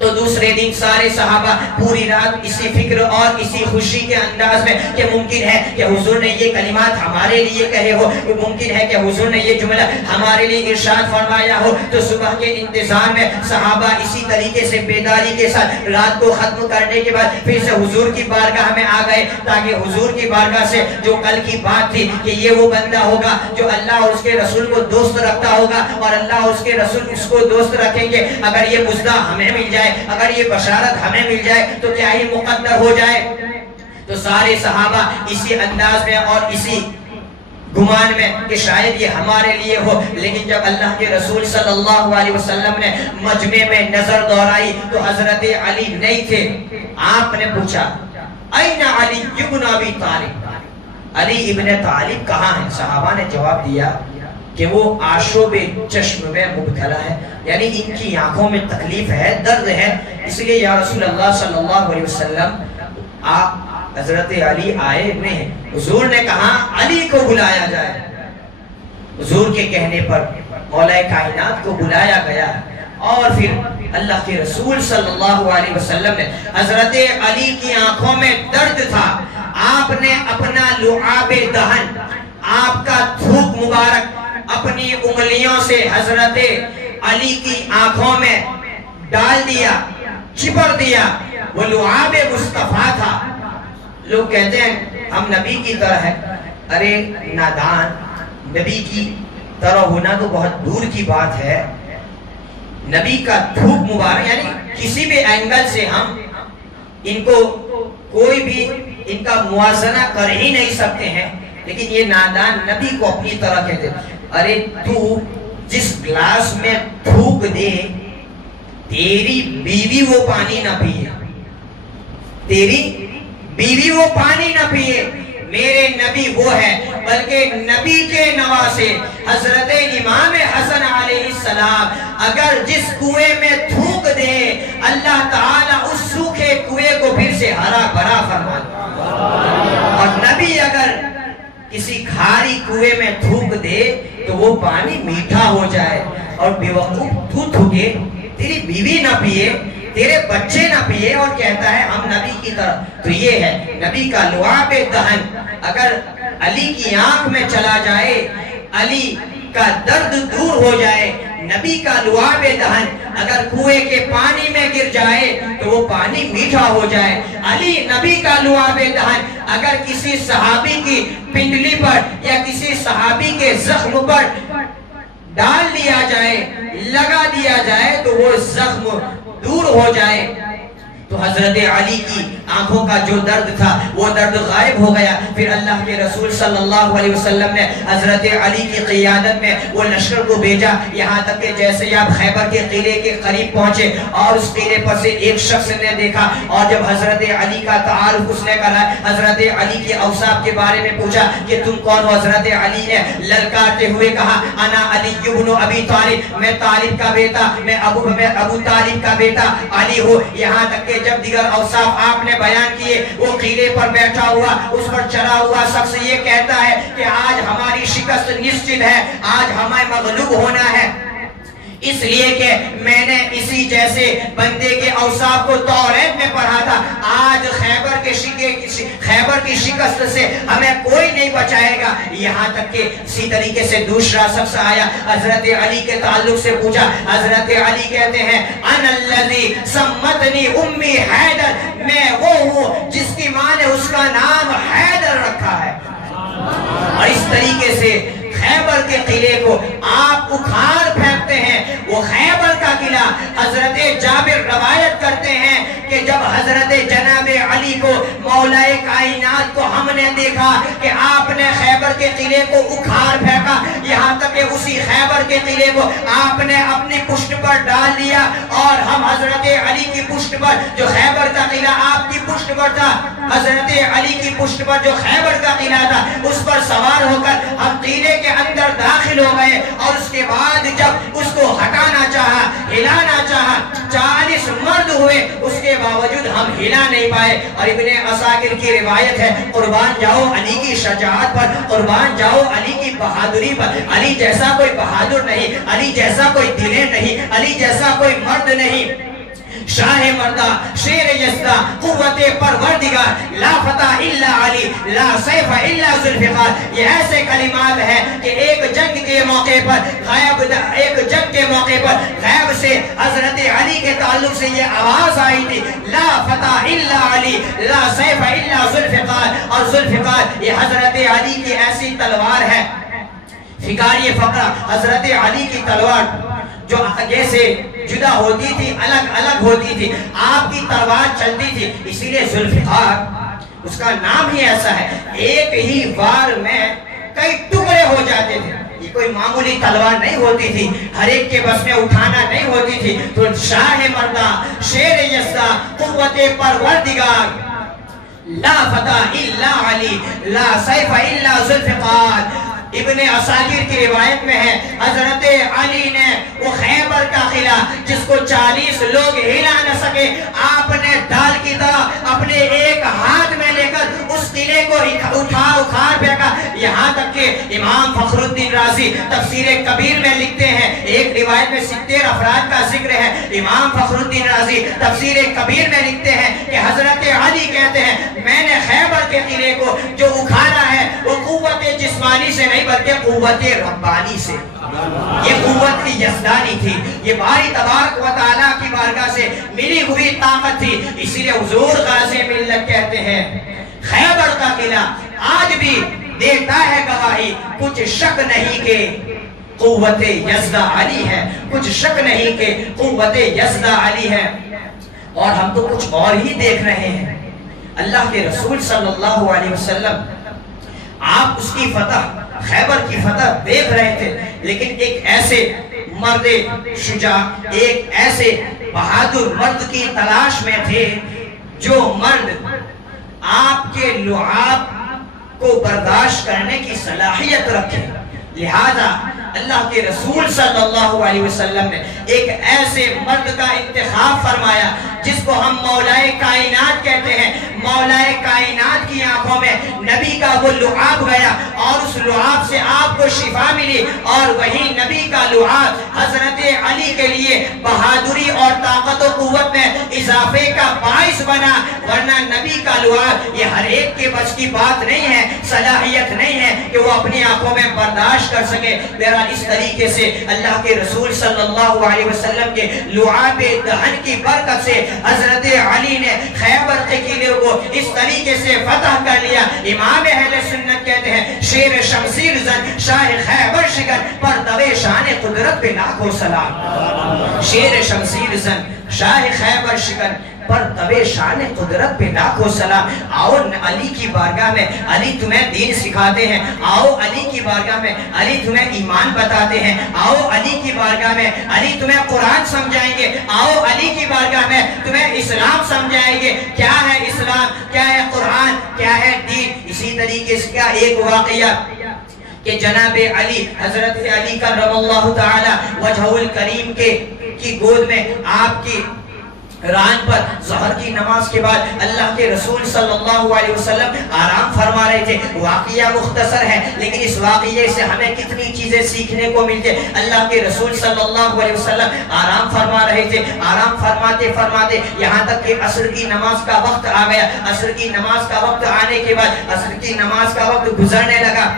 تو دوسرے دن سارے صحابہ پوری رات اسی فکر اور اسی خوشی کے انداز میں کہ ممکن ہے کہ حضور نے یہ کلمات ہمارے لیے کہے ہو، ممکن ہے کہ حضور نے یہ جملہ ہمارے لیے ارشاد فرمایا ہو، تو صبح کے انتظام میں صحابہ اسی طریقے سے بیداری کے ساتھ رات کو ختم کرنے کے بعد پھر سے حضور کی بارگاہ میں آ گئے، تاکہ حضور کی بارگاہ سے جو کل کی بات تھی کہ یہ وہ بندہ ہوگا جو اللہ اور اس کے رسول کو دوست رکھتا ہوگا، اور اللہ اور اس کے رسول اس کو دوست رکھیں گے، اگر یہ مژدہ ہمیں مل جائے، اگر یہ بشارت ہمیں مل جائے تو کیا ہی مقدر ہو جائے۔ تو سارے صحابہ اسی انداز میں اور اسی گمان میں کہ شاید یہ ہمارے لیے ہو، لیکن جب اللہ کے رسول صلی اللہ علیہ وسلم نے مجمع میں نظر دوڑائی تو حضرت علی نہیں تھے۔ آپ نے پوچھا، این علی ابن ابی طالب، علی ابن طالب کہاں ہیں؟ صحابہ نے جواب دیا کہ وہ آشوب چشم میں مبتلا ہے، یعنی ان کی آنکھوں میں تکلیف ہے، درد ہے، اس لیے یا رسول اللہ صلی اللہ علیہ وسلم آپ حضرت علی آئے نہیں۔ حضور نے کہا علی کو بلایا جائے، حضور کے کہنے پر مولا کائنات کو بلایا گیا، اور پھر اللہ کے رسول صلی اللہ علیہ وسلم نے حضرت علی کی آنکھوں میں درد تھا، آپ نے اپنا لعاب دہن، آپ کا تھوک مبارک اپنی انگلیوں سے حضرت علی کی آنکھوں میں ڈال دیا، چپڑ دیا، وہ لعاب مصطفیٰ تھا۔ لوگ کہتے ہیں ہم نبی کی طرح ہیں، ارے نادان، نبی کی طرح ہونا تو بہت دور کی بات ہے۔ نبی کا تھوک مبارک، یعنی کسی بھی اینگل سے ہم ان کو کوئی بھی ان کا موازنہ کر ہی نہیں سکتے ہیں، لیکن یہ نادان نبی کو اپنی طرح کہتے ہیں۔ ارے تو جس گلاس میں تھوک دے، تیری بیوی وہ پانی نہ پیے، تیری بیوی وہ پانی نہ پیے، میرے نبی وہ ہے، بلکہ نبی کے نواسے حضرت امام حسن علیہ السلام اگر جس کنویں میں تھوک دے، اللہ تعالیٰ اس سوکھے کنویں کو پھر سے ہرا بھرا فرما دے، اور نبی اگر کسی کھاری کنویں میں تھوک دے تو وہ پانی میٹھا ہو جائے، اور بیوقوف تو تھوکے، تیری بیوی نہ پیے، تیرے بچے نہ پیے، اور کہتا ہے ہم نبی کی طرح۔ تو یہ ہے نبی کا لعاب دہن، اگر علی کی آنکھ میں چلا جائے، علی کا درد دور ہو جائے، نبی کا لعاب دہن اگر کنویں کے پانی میں گر جائے تو وہ پانی میٹھا ہو جائے۔ علی نبی کا لعاب دہن اگر کسی صحابی کی پنڈلی پر یا کسی صحابی کے زخم پر ڈال دیا جائے، لگا دیا جائے تو وہ زخم دور ہو جائے۔ تو حضرت علی کی آنکھوں کا جو درد تھا وہ درد غائب ہو گیا۔ پھر اللہ کے رسول صلی اللہ علیہ وسلم نے حضرت علی کی قیادت میں وہ لشکر کو بھیجا، یہاں تک کہ جیسے آپ خیبر کے قلعے کے قریب پہنچے اور اس قلعے پر سے ایک شخص نے دیکھا، اور جب حضرت علی کا تعارف اس نے کرا، حضرت علی کے اوصاف کے بارے میں پوچھا کہ تم کون ہو؟ حضرت علی نے للکارتے ہوئے کہا انا علی ابن ابی طالب، میں طالب کا بیٹا، میں ابو طالب کا بیٹا علی ہوں۔ یہاں تک کہ جب دیگر اوصاف آپ نے بیان کیے، وہ قلعے پر بیٹھا ہوا، اس پر چڑھا ہوا شخص یہ کہتا ہے کہ آج ہماری شکست نشچت ہے، آج ہمیں مغلوب ہونا ہے، اس لیے کہ میں نے اسی جیسے بندے کے اوصاف کو توریت میں پڑھا تھا۔ آج خیبر خیبر کی شکست سے ہمیں کوئی نہیں بچائے گا. یہاں تک کہ اسی طریقے سے دوسرا شخص آیا, حضرت علی کے تعلق سے پوچھا. حضرت علی کہتے ہیں انا الذی سمتنی امی حیدر, میں وہ ہوں جس کی ماں نے اس کا نام حیدر رکھا ہے. اور اس طریقے سے خیبر کے قلعے کو آپ اکھاڑ پھینکتے ہیں. وہ خیبر کا قلعہ حضرت جابر روایت کرتے ہیں کہ جب حضرت جناب علی کو مولا کائنات کو ہم نے دیکھا کہ آپ نے خیبر کے قلعے کو اکھاڑ پھینکا, یہاں تک کہ اسی خیبر کے قلعے کو آپ نے اپنی پشت پر ڈال دیا, اور ہم حضرت علی کی پشت پر, جو خیبر کا قلعہ آپ کی پشت پر تھا, حضرت علی کی پشت پر جو خیبر کا قلعہ تھا, اس پر سوار ہو کر ہم قلعے کے اندر داخل ہو گئے. اور اس کے بعد جب اس کو ہٹانا چاہا, ہلانا چاہا, 40 مرد ہوئے, اس کے باوجود ہم ہلا نہیں پائے. اور ابن عساکر کی روایت ہے, قربان جاؤ علی کی شجاعت پر, قربان جاؤ علی کی بہادری پر. علی جیسا کوئی بہادر نہیں, علی جیسا کوئی دلیر نہیں, علی جیسا کوئی مرد نہیں. شاہ مردہ, شیر یزدہ, قوت پروردگار, لا فتح الا علی, لا سیف الا ذوالفقار. یہ ایسے کلمات ہیں کہ ایک جنگ کے موقع پر غیب سے حضرت علی کے تعلق سے یہ آواز آئی تھی, لا فتح الا علی, لا سیف الا ذوالفقار. اور ذوالفقار یہ حضرت علی کی ایسی تلوار ہے, فقاری فقرہ, حضرت علی کی تلوار جو جیسے جدا ہوتی تھی, الگ الگ ہوتی تھی, آپ کی تلوار چلتی تھی, اسی لئے ذوالفقار اس کا نام ہی ایسا ہے. ایک ہی وار میں کئی ٹکڑے ہو جاتے تھے. یہ کوئی معمولی تلوار نہیں ہوتی تھی, ہر ایک کے بس میں اٹھانا نہیں ہوتی تھی. تو شاہ مردہ, شیر یزدہ, قوت پروردگار, لا فتح الا علی, لا سیف الا ذوالفقار. ابن عساکر کی روایت میں ہے حضرت علی نے وہ خیبر کا قلعہ جس کو 40 لوگ ہلا نہ سکے, آپ نے ڈال کی طرح اپنے ایک ہاتھ میں لے کر اس قلعے کو اکھاڑ پھینکا. یہاں تک کہ امام فخر الدین رازی تفسیر کبیر میں لکھتے ہیں, ایک روایت میں 70 افراد کا ذکر ہے. امام فخر الدین رازی تفسیر کبیر میں لکھتے ہیں کہ حضرت علی کہتے ہیں میں نے خیبر کے قلعے کو جو اکھاڑا ہے وہ قوت جسمانی سے نہیں بلکہ قوت ربانی سے, یہ قوت یزدانی تھی, یہ باری تبارک و تعالیٰ کی بارگاہ سے ملی ہوئی طاقت تھی. اسی لئے حضور غازی ملت کہتے ہیں خیبر کا قلعہ آج بھی دیتا ہے گواہی, کچھ شک نہیں کہ قوت یزدہ علی ہے, کچھ شک نہیں کہ قوت یزدہ علی ہے. اور ہم تو کچھ اور ہی دیکھ رہے ہیں. اللہ کے رسول صلی اللہ علیہ وسلم آپ اس کی فتح, خیبر کی فتح دیکھ رہے تھے, لیکن ایک ایسے مرد شجاع, ایک ایسے بہادر مرد کی تلاش میں تھے جو مرد آپ کے لعاب کو برداشت کرنے کی صلاحیت رکھے. لہذا اللہ کے رسول صلی اللہ علیہ وسلم نے ایک ایسے مرد کا انتخاب فرمایا جس کو ہم مولائے کائنات کہتے ہیں. مولائے کائنات کی آنکھوں میں نبی کا وہ لعاب گیا اور اس لعاب سے آپ کو شفا ملی, اور وہی نبی کا لعاب حضرت علی کے لیے بہادری اور طاقت و قوت میں اضافے کا باعث بنا. ورنہ نبی کا لعاب یہ ہر ایک کے بس کی بات نہیں ہے, صلاحیت نہیں ہے کہ وہ اپنی آنکھوں میں برداشت کر سکے. اس طریقے سے اللہ کے رسول صلی اللہ علیہ وسلم کے لعاب دہن کی برکت سے حضرت علی نے خیبر کے قلعے کو اس طریقے سے فتح کر لیا. امام اہل سنت کہتے ہیں شیر شمشیر زن شاہ خیبر شکن پر دوے شان قدرت پہ لاکھوں سلام. شیر شمشیر زن شاہ خیبر شکن پر دوے شان قدرت پہ لاکھوں سلام. آؤ علی کی بارگاہ میں علی تمہیں دین سکھاتے ہیں, آؤ علی کی بارگاہ میں علی تمہیں ایمان بتاتے ہیں, آؤ علی کی بارگاہ میں علی تمہیں قرآن سمجھائیں گے, آؤ علی کی بارگاہ میں تمہیں اسلام سمجھائیں گے. کیا ہے اسلام, کیا ہے قرآن, کیا ہے دین. اسی طریقے سے کیا ایک واقعہ کہ جناب علی, حضرت علی کرم اللہ تعالی وجہہ الکریم کی گود میں آپ کی ران پر ظہر کی نماز کے بعد اللہ کے رسول صلی اللہ علیہ وسلم آرام فرما رہے تھے. واقعہ مختصر ہے لیکن اس واقعے سے ہمیں کتنی چیزیں سیکھنے کو ملتے. اللہ کے رسول صلی اللہ علیہ وسلم آرام فرما رہے تھے. آرام فرماتے فرماتے یہاں تک کہ عصر کی نماز کا وقت آ گیا. عصر کی نماز کا وقت آنے کے بعد عصر کی نماز کا وقت گزرنے لگا.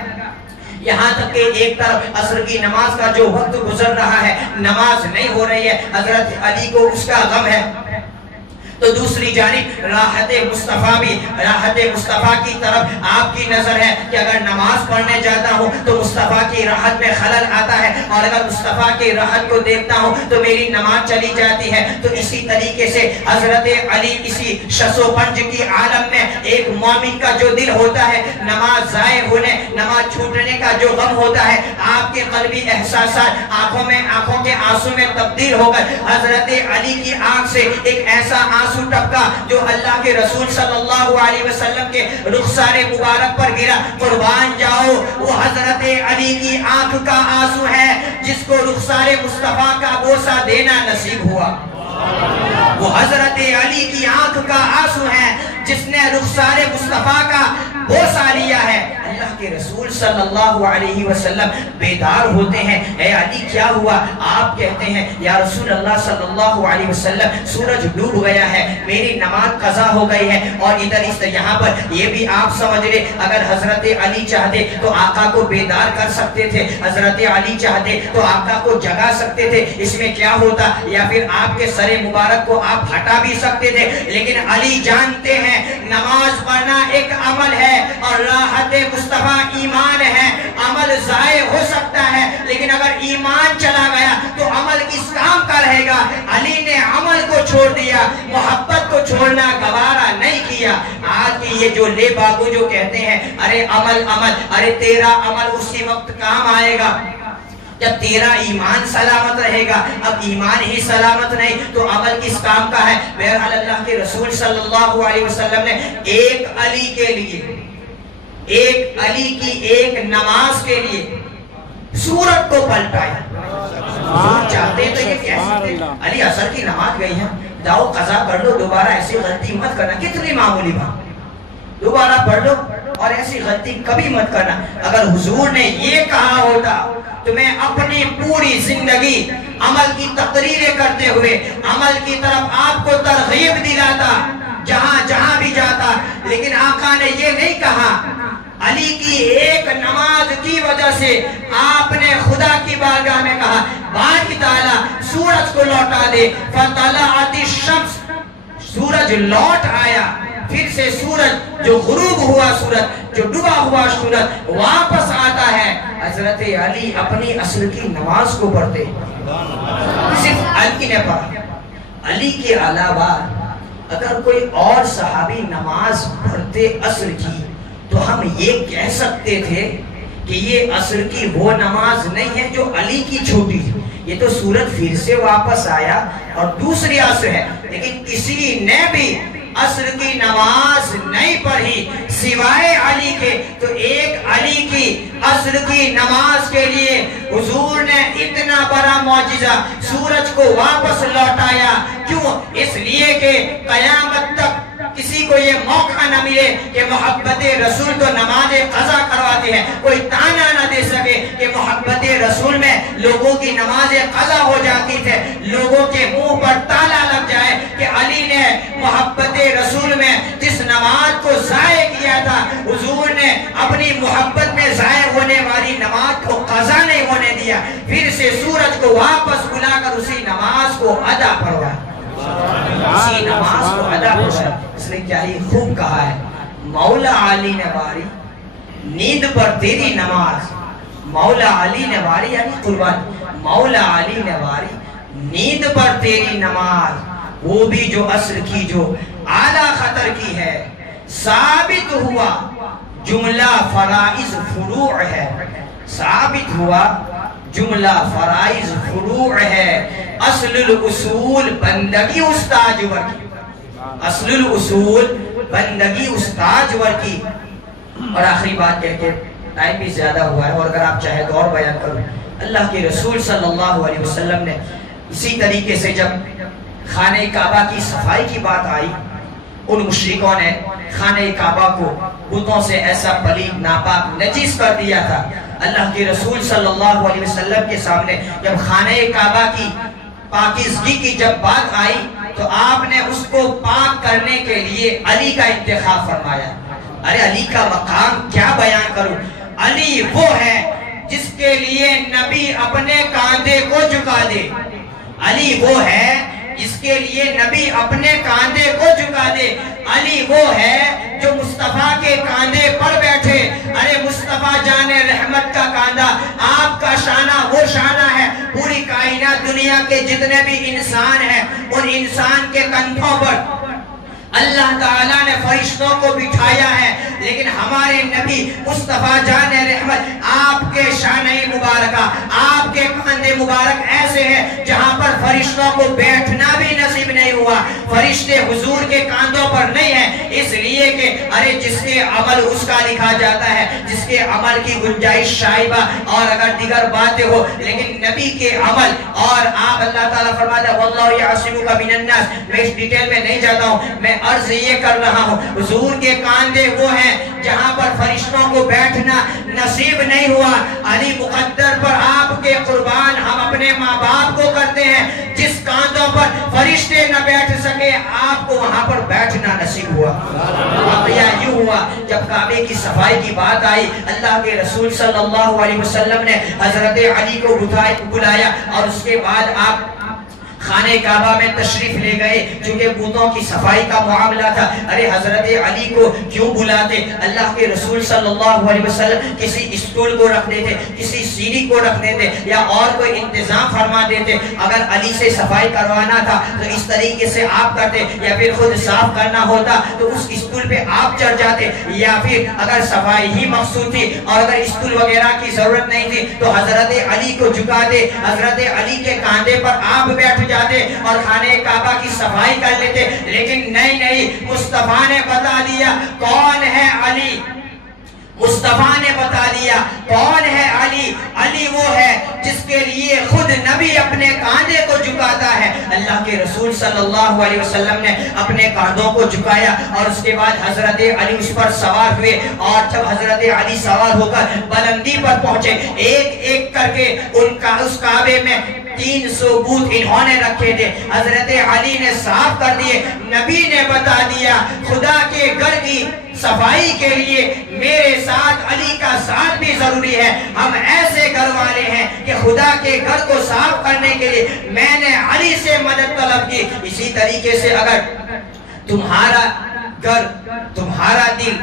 یہاں تک کہ ایک طرف عصر کی نماز کا جو وقت گزر رہا ہے نماز نہیں ہو رہی ہے. حضرت علی کو اس کا غم ہے. تو دوسری جانب راحت مصطفیٰ بھی، راحت مصطفیٰ کی طرف آپ کی نظر ہے کہ اگر نماز پڑھنے جاتا ہوں تو مصطفیٰ کی راحت میں خلل آتا ہے، اور اگر مصطفیٰ کی راحت کو دیکھتا ہوں تو میری نماز چلی جاتی ہے. تو اسی طریقے سے حضرت علی اسی شس و پنج کی عالم میں ایک مومن کا جو دل ہوتا ہے نماز ضائع ہونے، نماز چھوٹنے کا جو غم ہوتا ہے، آپ کے قلبی احساسات آنکھوں کے آنسو میں تبدیل ہو کر حضرت علی کی آنکھ سے ایک ایسا آنسو ٹپکا جو اللہ کے رسول صلی اللہ علیہ وسلم کے رخسار مبارک پر گرا. قربان جاؤ، وہ حضرت علی کی آنکھ کا آنسو ہے جس کو رخسار مصطفیٰ کا بوسہ دینا نصیب ہوا. وہ حضرت علی کی آنکھ کا آنسو ہے جس نے رخسار مصطفیٰ کا بوسہ لیا ہے. اللہ کے رسول صلی اللہ علیہ وسلم بیدار ہوتے ہیں. اے علی کیا ہوا؟ آپ کہتے ہیں یا رسول اللہ صلی اللہ علیہ وسلم سورج ڈوب گیا ہے، میری نماز قضا ہو گئی ہے. اور ادھر اس یہاں پر یہ بھی آپ سمجھ لیں اگر حضرت علی چاہتے تو آقا کو بیدار کر سکتے تھے، حضرت علی چاہتے تو آقا کو جگا سکتے تھے. اس میں کیا ہوتا؟ یا پھر آپ کے سر مبارک کو آپ ہٹا بھی سکتے تھے. لیکن علی جانتے ہیں نماز پڑھنا ایک عمل ہے اور راحت مصطفیٰ ایمان ہے. عمل ضائع ہو سکتا ہے لیکن اگر ایمان چلا گیا تو عمل کس کام کا رہے گا؟ علی نے عمل کو چھوڑ دیا، محبت کو چھوڑنا گوارا نہیں کیا. آج کی یہ جو لے باغو جو کہتے ہیں ارے عمل عمل، ارے تیرا عمل اسی وقت کام آئے گا جب تیرا ایمان سلامت رہے گا. اب ایمان ہی سلامت نہیں تو عمل کس کام کا ہے؟ بہرحال اللہ کے رسول صلی اللہ علیہ وسلم نے ایک علی کے لیے، ایک علی کی ایک نماز کے لیے سورت کو پلٹایا. چاہتے تو یہ کہہ سکتے علی عصر کی نماز گئی ہے، جاؤ قضا کر لو، دوبارہ ایسی غلطی مت کرنا. کتنی معمولی بات، دوبارہ پڑھ لو اور ایسی غلطی کبھی مت کرنا. اگر حضور نے یہ کہا ہوتا تو میں اپنی پوری زندگی عمل کی تقریریں کرتے ہوئے عمل کی طرف آپ کو ترغیب دلاتا جہاں جہاں بھی جاتا. لیکن آقا نے یہ نہیں کہا. علی کی ایک نماز کی وجہ سے آپ نے خدا کی بارگاہ میں کہا باری تعالیٰ سورج کو لوٹا دے. فطلعت الشمس، سورج لوٹ آیا. پھر سے سورج جو غروب ہوا، سورج جو ڈوبا ہوا سورج واپس آتا ہے. حضرت علی اپنی عصر کی نماز کو پڑھتے، صرف علی نے پڑھا. علی کے علاوہ اگر کوئی اور صحابی نماز پڑھتے عصر کی تو ہم یہ کہہ سکتے تھے کہ یہ عصر کی وہ نماز نہیں ہے جو علی کی چھوٹی تھی. یہ تو سورج پھر سے واپس آیا اور دوسری عصر ہے. لیکن کسی نے بھی عصر کی نماز نہیں پڑھی سوائے علی کے. تو ایک علی کی عصر کی نماز کے لیے حضور نے اتنا بڑا معجزہ سورج کو واپس لوٹایا. کیوں؟ اس لیے کہ قیامت تک کسی کو یہ موقع نہ ملے کہ محبت رسول تو نماز قضا کرواتے ہیں، کوئی تانا نہ دے سکے کہ محبت رسول میں لوگوں کی نماز قضا ہو جاتی تھے، لوگوں کے منہ پر تالا لگ جائے کہ علی نے محبت رسول میں جس نماز کو ضائع کیا تھا حضور نے اپنی محبت میں ضائع ہونے والی نماز کو قضا نہیں ہونے دیا. پھر سے سورج کو واپس بلا کر اسی نماز کو ادا کروایا، اسی نماز کو ادا کروایا. اس نے کیا ہی خوب کہا ہے، مولا علی نے باری نیند پر تیری نماز. مولا علی نے باری یعنی قربان، مولا علی نے باری نیند پر تیری نماز، وہ بھی جو عصر کی جو اعلیٰ خطر کی ہے. ثابت ہوا جملہ فرائض فروع ہے، ثابت ہوا جملہ فرائض فروع ہے. اصل الاصول بندگی استاج ور کی، اصل الاصول بندگی استاج ور کی. اور آخری بات کہہ کے ٹائم بھی زیادہ ہوا ہے اور اگر آپ چاہیں تو اور بیان کروں. اللہ کے رسول صلی اللہ علیہ وسلم نے اسی طریقے سے جب خانہ کعبہ کی صفائی کی بات آئی، ان مشرکوں نے خانہ کعبہ کو بتوں سے ایسا پلید ناپاک نجس کر دیا تھا۔ اللہ کے رسول صلی اللہ علیہ وسلم کے سامنے جب خانہ کعبہ کی پاکیزگی کی جب بات آئی تو آپ نے اس کو پاک کرنے کے لیے علی کا انتخاب فرمایا۔ ارے علی کا مقام کیا بیان کروں، علی وہ ہے جس کے لیے نبی اپنے کاندھے کو جھکا دے، علی وہ ہے جس کے لیے نبی اپنے کاندھے کو جھکا دے، علی وہ ہے جو مصطفیٰ کے کاندھے پر بیٹھے۔ ارے مصطفیٰ جان رحمت کا کاندھا، آپ کا شانہ وہ شانہ ہے، پوری کائنات دنیا کے جتنے بھی انسان ہیں ان انسان کے کندھوں پر اللہ تعالیٰ نے فرشتوں کو بٹھایا ہے، لیکن ہمارے نبی مصطفیٰ جان رحمت آپ کے شانہ مبارکہ، آپ کے کاندھے مبارک ایسے ہیں جہاں پر فرشتوں کو بیٹھنا بھی نصیب نہیں ہوا۔ فرشتے حضور کے کاندھوں پر نہیں ہیں، اس لیے کہ ارے جس کے عمل اس کا لکھا جاتا ہے، جس کے عمل کی گنجائش شائبہ اور اگر دیگر باتیں ہو، لیکن نبی کے عمل اور آپ اللہ تعالیٰ فرماتا ہے وَاللَّهُ يَعْصِمُكَ مِنَ النَّاسِ، میں اس ڈیٹیل میں نہیں جاتا ہوں، میں عرض یہ کر رہا ہوں حضور کے کاندھے وہ ہیں جہاں پر فرشتوں کو بیٹھنا نصیب نہیں ہوا۔ علی مقدر پر آپ کے قربان ہم اپنے ماں باپ کو کرتے ہیں، جس کاندھوں پر فرشتے نہ بیٹھ سکے آپ کو وہاں پر بیٹھنا نصیب ہوا۔ واقعہ یوں ہوا جب کعبے کی صفائی کی بات آئی، اللہ کے رسول صلی اللہ علیہ وسلم نے حضرت علی کو بلایا اور اس کے بعد آپ خانہ کعبہ میں تشریف لے گئے، چونکہ بتوں کی صفائی کا معاملہ تھا۔ ارے حضرت علی کو کیوں بلاتے؟ اللہ کے رسول صلی اللہ علیہ وسلم کسی اسٹول کو رکھ دیتے، کسی سیڑھی کو رکھ دیتے یا اور کوئی انتظام فرما دیتے۔ اگر علی سے صفائی کروانا تھا تو اس طریقے سے آپ کرتے، یا پھر خود صاف کرنا ہوتا تو اس اسٹول پہ آپ چڑھ جاتے، یا پھر اگر صفائی ہی مقصود تھی اور اگر اسٹول وغیرہ کی ضرورت نہیں تھی تو حضرت علی کو جھکا دے، حضرت علی کے کاندھے پر آپ بیٹھ جاتے اور خانہ کعبہ کی صفائی کر لیتے۔ لیکن نہیں، مصطفیٰ نے بتا دیا کون ہے علی، مصطفیٰ نے بتا دیا کون ہے علی۔ علی وہ ہے جس کے لیے خود نبی اپنے کاندھے کو جھکاتا ہے۔ اللہ کے رسول صلی اللہ علیہ وسلم نے اپنے کاندھوں کو جھکایا اور اس کے بعد حضرت علی اس پر سوار ہوئے، اور جب حضرت علی سوار ہو کر بلندی پر پہنچے، ایک ایک کر کے اس کعبے میں 300 بت انہوں نے رکھے تھے، حضرت علی نے صاف کر دیے۔ نبی نے بتا دیا خدا کے گھر کی صفائی کے لیے میرے ساتھ علی کا ساتھ بھی ضروری ہے۔ ہم ایسے گھر والے ہیں کہ خدا کے گھر کو صاف کرنے کے لیے میں نے علی سے مدد طلب کی۔ اسی طریقے سے اگر تمہارا گھر، تمہارا دل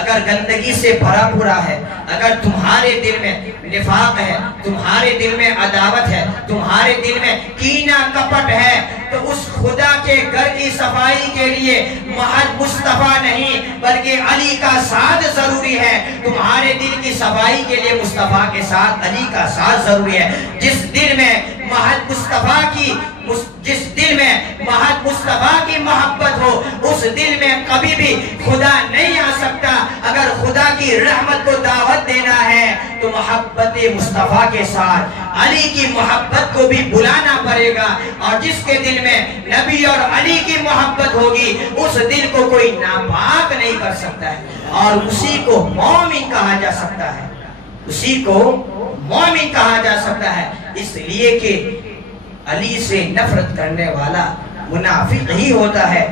اگر گندگی سے بھرا پورا ہے، اگر تمہارے دل میں نفاق ہے، تمہارے دل میں عداوت ہے، تمہارے دل میں کینہ کپٹ ہے، تو اس خدا کے گھر کی صفائی کے لیے محض مصطفیٰ نہیں بلکہ علی کا ساتھ ضروری ہے۔ تمہارے دل کی صفائی کے لیے مصطفیٰ کے ساتھ علی کا ساتھ ضروری ہے۔ جس دل میں محض مصطفیٰ کی محبت ہو، اس دل میں کبھی بھی خدا نہیں آ سکتا۔ اگر خدا کی رحمت کو دعوت دینا ہے تو محبت مصطفیٰ کے ساتھ علی کی محبت کو بھی بلانا پڑے گا، اور جس کے دل میں نبی اور علی کی محبت ہوگی اس دل کو کوئی ناپاک نہیں کر سکتا ہے، اور اسی کو مومن کہا جا سکتا ہے، اسی کو مومن کہا جا سکتا ہے۔ اس لیے کہ علی سے نفرت کرنے والا منافق ہی ہوتا ہے۔